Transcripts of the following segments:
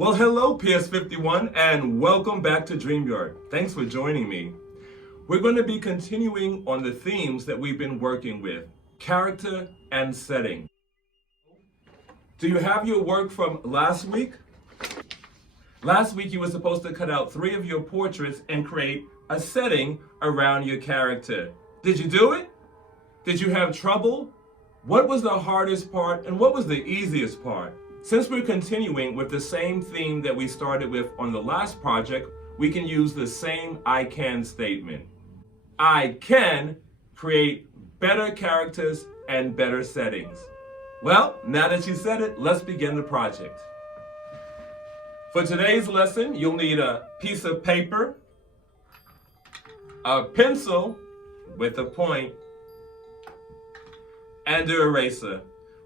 Well, hello, PS51, and welcome back to DreamYard. Thanks for joining me. We're going to be continuing on the themes that we've been working with, character and setting. Do you have your work from last week? Last week you were supposed to cut out 3 of your portraits and create a setting around your character. Did you do it? Did you have trouble? What was the hardest part and what was the easiest part? Since we're continuing with the same theme that we started with on the last project, we can use the same I can statement. I can create better characters and better settings. Well, now that you said it, let's begin the project. For today's lesson, you'll need a piece of paper, a pencil with a point, and an eraser.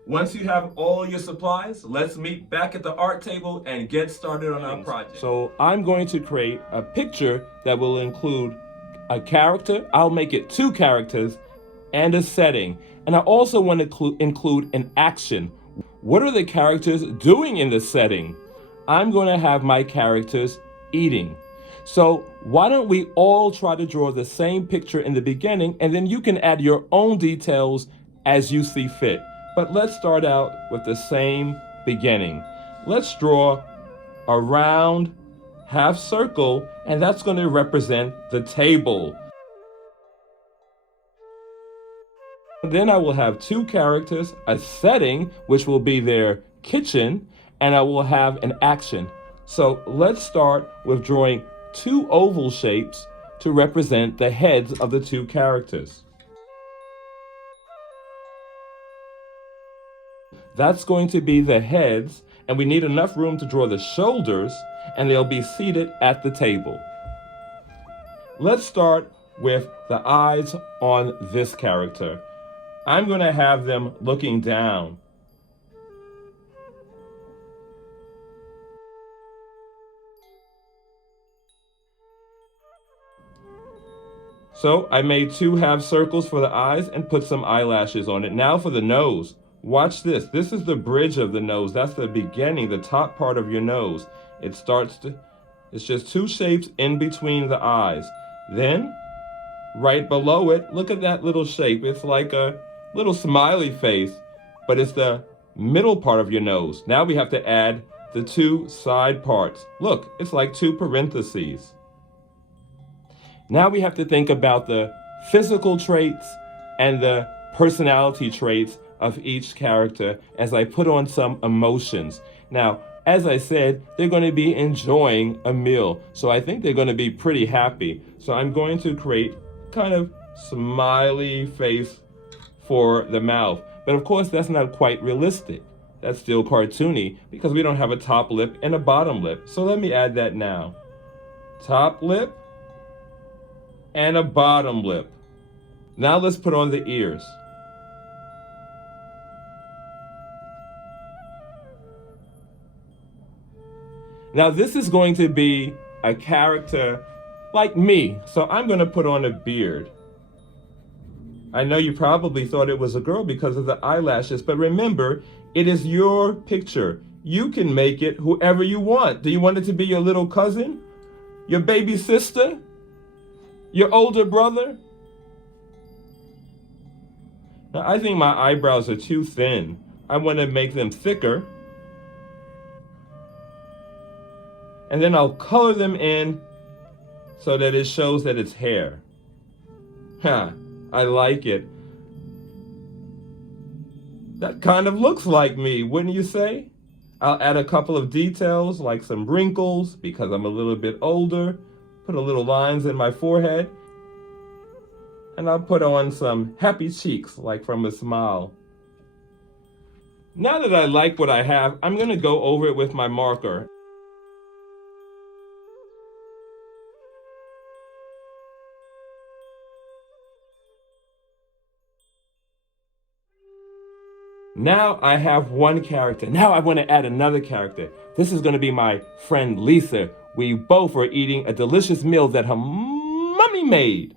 Once you have all your supplies, let's meet back at the art table and get started on our project. So I'm going to create a picture that will include a character. I'll make it 2 characters and a setting. And I also want to include an action. What are the characters doing in the setting? I'm going to have my characters eating. So why don't we all try to draw the same picture in the beginning, and then you can add your own details as you see fit. But let's start out with the same beginning. Let's draw a round half circle, and that's going to represent the table. Then I will have 2 characters, a setting, which will be their kitchen, and I will have an action. So let's start with drawing 2 oval shapes to represent the heads of the 2 characters. That's going to be the heads, and we need enough room to draw the shoulders, and they'll be seated at the table. Let's start with the eyes on this character. I'm going to have them looking down. So I made 2 half circles for the eyes and put some eyelashes on it. Now for the nose. Watch this. This is the bridge of the nose. That's the beginning, the top part of your nose. It's just 2 shapes in between the eyes. Then, right below it, look at that little shape. It's like a little smiley face, but it's the middle part of your nose. Now we have to add the 2 side parts. Look, it's like 2 parentheses. Now we have to think about the physical traits and the personality traits of each character as I put on some emotions. Now, as I said, they're going to be enjoying a meal, so I think they're going to be pretty happy. So I'm going to create kind of smiley face for the mouth. But of course, that's not quite realistic. That's still cartoony because we don't have a top lip and a bottom lip. So let me add that now. Top lip and a bottom lip. Now let's put on the ears. Now this is going to be a character like me, so I'm going to put on a beard. I know you probably thought it was a girl because of the eyelashes, but remember, it is your picture. You can make it whoever you want. Do you want it to be your little cousin? Your baby sister? Your older brother? Now I think my eyebrows are too thin. I want to make them thicker. And then I'll color them in so that it shows that it's hair. I like it. That kind of looks like me, wouldn't you say? I'll add a couple of details like some wrinkles because I'm a little bit older. Put a little lines in my forehead. And I'll put on some happy cheeks like from a smile. Now that I like what I have, I'm going to go over it with my marker. Now I have one character. Now I want to add another character. This is going to be my friend Lisa. We both are eating a delicious meal that her mommy made.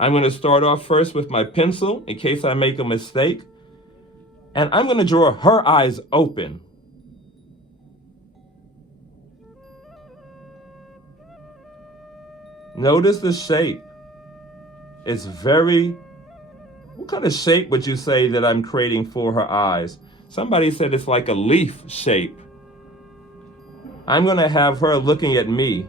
I'm going to start off first with my pencil in case I make a mistake. And I'm going to draw her eyes open. Notice the shape. It's very, what kind of shape would you say that I'm creating for her eyes? Somebody said it's like a leaf shape. I'm going to have her looking at me.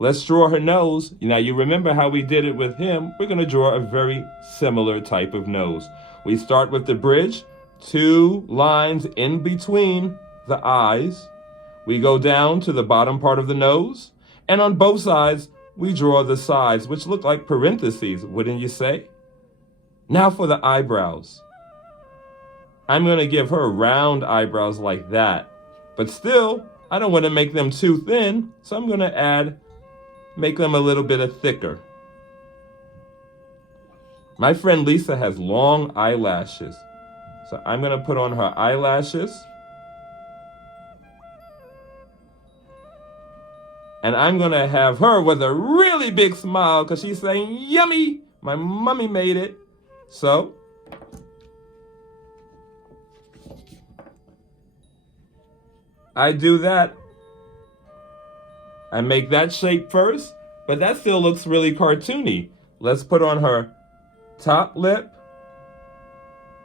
Let's draw her nose. Now, you remember how we did it with him. We're going to draw a very similar type of nose. We start with the bridge, 2 lines in between the eyes. We go down to the bottom part of the nose. And on both sides, we draw the sides, which look like parentheses, wouldn't you say? Now for the eyebrows. I'm going to give her round eyebrows like that. But still, I don't want to make them too thin, so I'm going to make them a little bit thicker. My friend Lisa has long eyelashes, so I'm going to put on her eyelashes. And I'm going to have her with a really big smile because she's saying, yummy, my mommy made it. So, I do that. I make that shape first, but that still looks really cartoony. Let's put on her top lip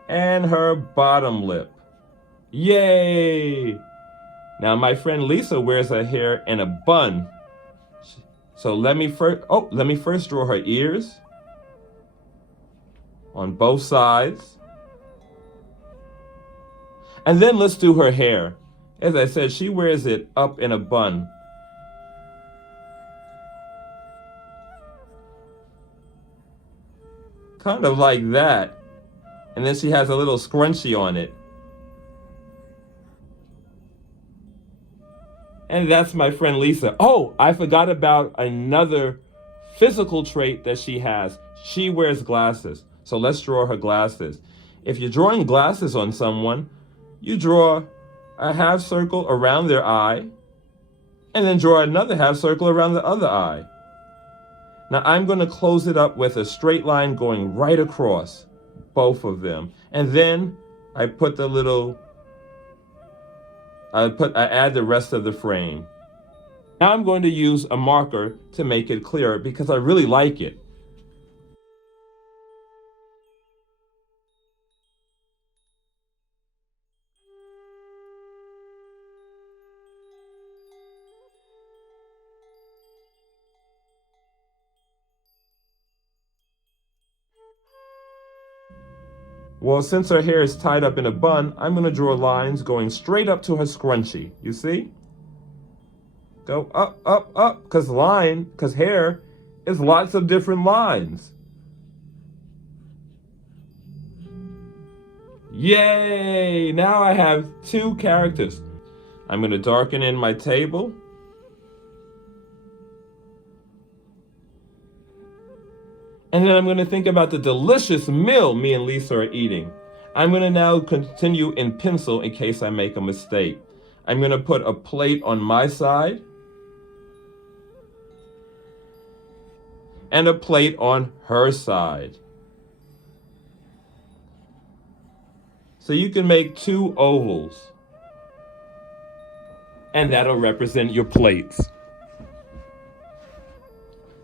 and her bottom lip. Yay! Now my friend Lisa wears her hair in a bun. So let me first draw her ears on both sides. And then let's do her hair. As I said, she wears it up in a bun. Kind of like that. And then she has a little scrunchie on it. And that's my friend Lisa. Oh, I forgot about another physical trait that she has. She wears glasses. So let's draw her glasses. If you're drawing glasses on someone, you draw a half circle around their eye, and then draw another half circle around the other eye. Now I'm going to close it up with a straight line going right across both of them. And then I put the little, I add the rest of the frame. Now I'm going to use a marker to make it clearer because I really like it. Well, since her hair is tied up in a bun, I'm going to draw lines going straight up to her scrunchie. You see? Go up, up, up, because hair is lots of different lines. Yay! Now I have 2 characters. I'm going to darken in my table. And then I'm going to think about the delicious meal me and Lisa are eating. I'm going to now continue in pencil in case I make a mistake. I'm going to put a plate on my side and a plate on her side. So you can make 2 ovals. And that'll represent your plates.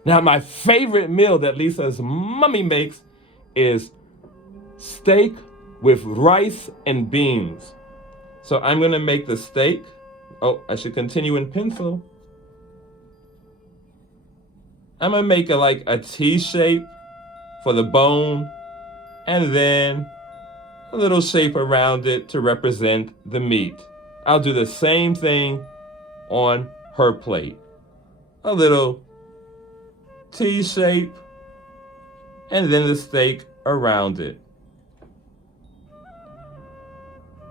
Now, my favorite meal that Lisa's mommy makes is steak with rice and beans. So I'm going to make the steak. Oh, I should continue in pencil. I'm going to make it like a T shape for the bone, and then a little shape around it to represent the meat. I'll do the same thing on her plate. A little T shape, and then the steak around it.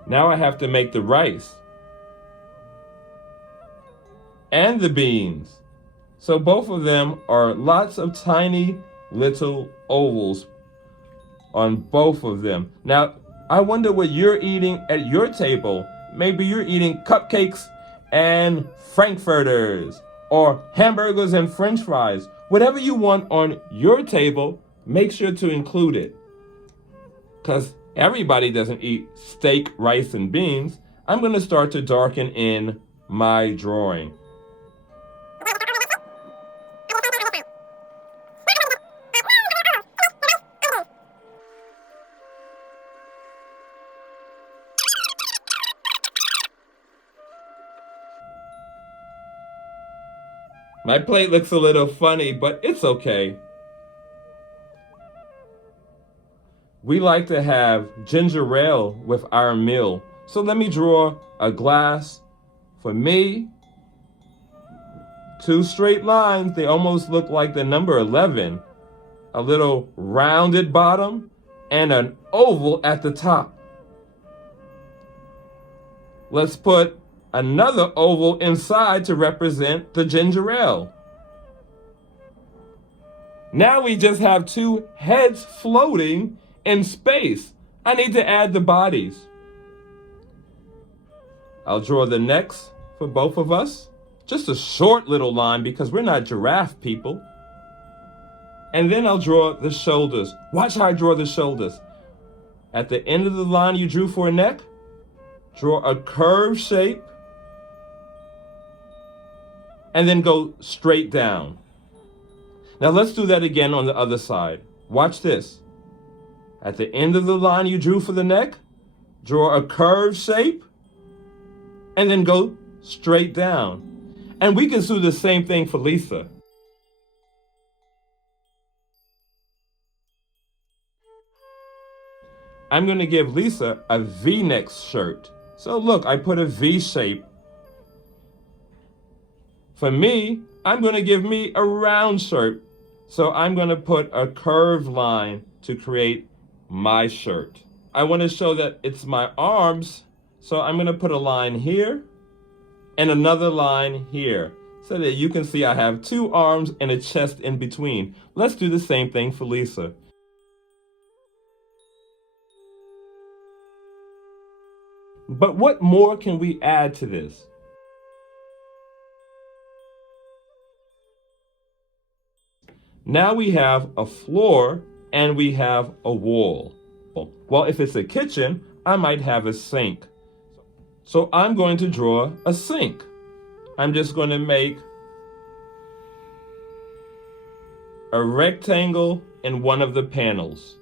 Now I have to make the rice and the beans. So both of them are lots of tiny little ovals on both of them. Now, I wonder what you're eating at your table. Maybe you're eating cupcakes and frankfurters, or hamburgers and french fries. Whatever you want on your table, make sure to include it. Because everybody doesn't eat steak, rice, and beans. I'm going to start to darken in my drawing. My plate looks a little funny, but it's okay. We like to have ginger ale with our meal. So let me draw a glass for me. 2 straight lines, they almost look like the number 11. A little rounded bottom and an oval at the top. Let's put another oval inside to represent the ginger ale. Now we just have 2 heads floating in space. I need to add the bodies. I'll draw the necks for both of us. Just a short little line because we're not giraffe people. And then I'll draw the shoulders. Watch how I draw the shoulders. At the end of the line you drew for a neck, draw a curved shape and then go straight down. Now let's do that again on the other side. Watch this. At the end of the line you drew for the neck, draw a curved shape and then go straight down. And we can do the same thing for Lisa. I'm going to give Lisa a V-neck shirt. So look, I put a V shape. For me, I'm going to give me a round shirt. So I'm going to put a curved line to create my shirt. I want to show that it's my arms. So I'm going to put a line here and another line here so that you can see I have 2 arms and a chest in between. Let's do the same thing for Lisa. But what more can we add to this? Now we have a floor and we have a wall. Well, if it's a kitchen, I might have a sink. So I'm going to draw a sink. I'm just going to make a rectangle in one of the panels.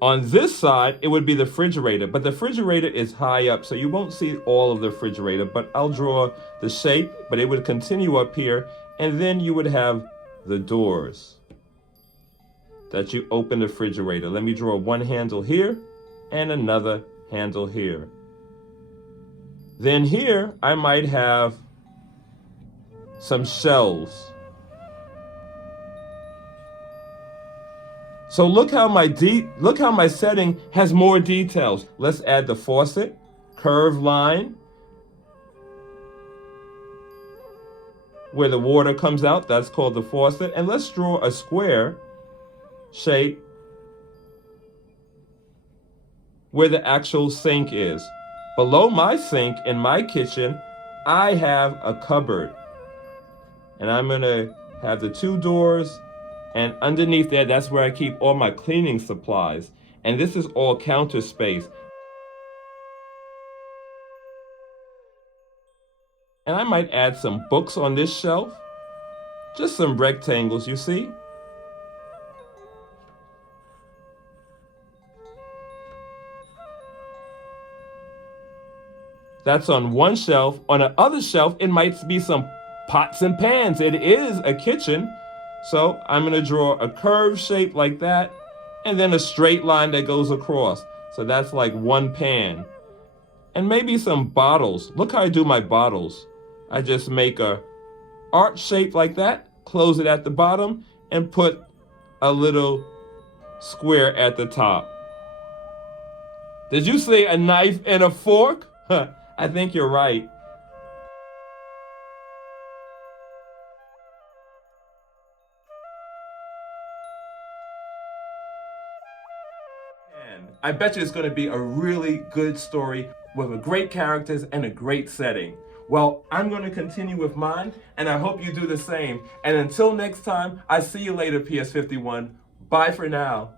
On this side, it would be the refrigerator, but the refrigerator is high up, so you won't see all of the refrigerator, but I'll draw the shape, but it would continue up here, and then you would have the doors that you open the refrigerator. Let me draw one handle here and another handle here. Then here, I might have some shelves. So look how my setting has more details. Let's add the faucet, curved line, where the water comes out, that's called the faucet. And let's draw a square shape where the actual sink is. Below my sink in my kitchen, I have a cupboard. And I'm gonna have the 2 doors, and underneath there, that's where I keep all my cleaning supplies. And this is all counter space. And I might add some books on this shelf. Just some rectangles, you see? That's on one shelf. On the other shelf, it might be some pots and pans. It is a kitchen. So I'm going to draw a curved shape like that, and then a straight line that goes across. So that's like one pan. And maybe some bottles. Look how I do my bottles. I just make a arch shape like that, close it at the bottom, and put a little square at the top. Did you say a knife and a fork? I think you're right. I bet you it's going to be a really good story with a great characters and a great setting. Well, I'm going to continue with mine, and I hope you do the same. And until next time, I see you later, PS51. Bye for now.